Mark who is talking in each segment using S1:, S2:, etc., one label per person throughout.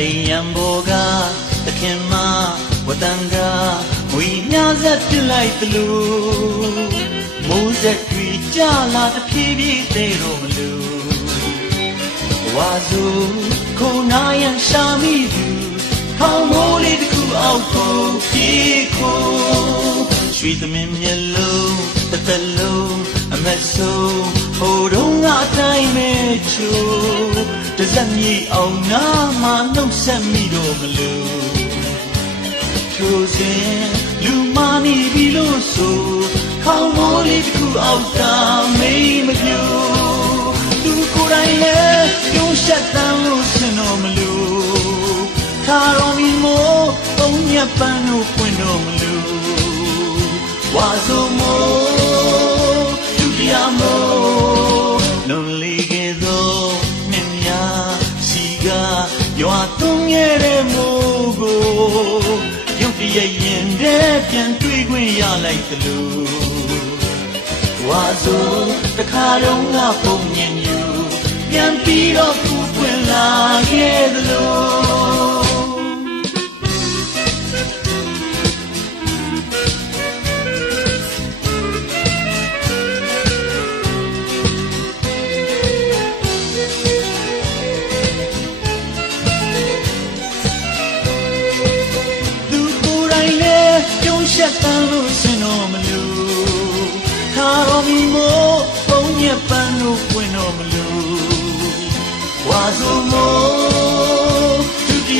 S1: တိမ်ရန်ဘောကသခင်မဝတန်ကငွေမြဆက်ပြလိုက်သလိုမိုးဆက်တွေကြာလာတဖြည်းဖြည်းသေးတော့မလို့ဝါစုခုနာရန်ရှာမိသူခေါင်းမိုးလေးတစ်ခုအောက်ကိုပြေးခိုးရွှေသမင်မျက်လုံးတစ်သက်လုံးအမတ်ဆုံးဟိုတုန်းကအတိုင်းပဲချိုး တစ်စက်မြေအောင်နာမှနှုတ်ဆက်မိတော့မလို့ထိုစဉ်လူမာနေပြီလို့ဆိုခေါင်းမိုးလေးတစ်ခုအောက်သာမိတ်မပြူသူကိုယ်တိုင်လည်းပြုံးရှက်တမ်းလို့စင်တော့မလို့ခါတော်မီမို့ပုံညက်ပန်းလို့ဖွင့်တော့မလို့ဝါဆိုမို့ဒုတိယမို့ ရွာသွင်းခဲ့တဲ့မို့ကိုရုပ်တရက်ရင်တည်းပြန်တွေ့ခွင့်ရလိုက်သလိုဝါဆိုတခါတော့ငါပုံမြင်ယူပြန်ပြီးတော့ပူပွင့်လာခဲ့သလို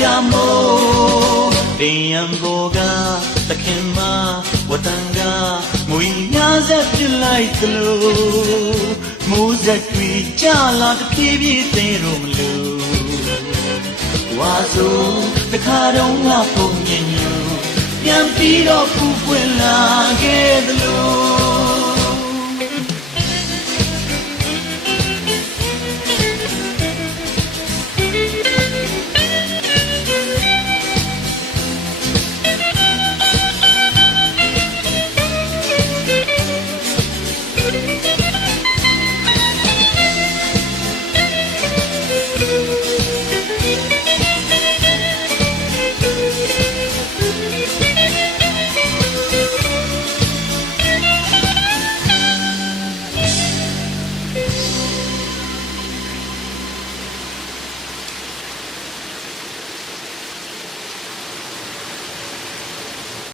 S1: ဒုတိယမို့တင်ရန်ဘောကသခင်မဝတန်ကငွေများဆက်ပြလိုက်သလိုမိုးဆက်တွေကြာလာတပြေးပြေးသေးတော့မလို့ဝါဆိုတခါတော့ငါပုံမြင်ယူပြန်ပြီးတော့ပူပွင့်လာခဲ့သလို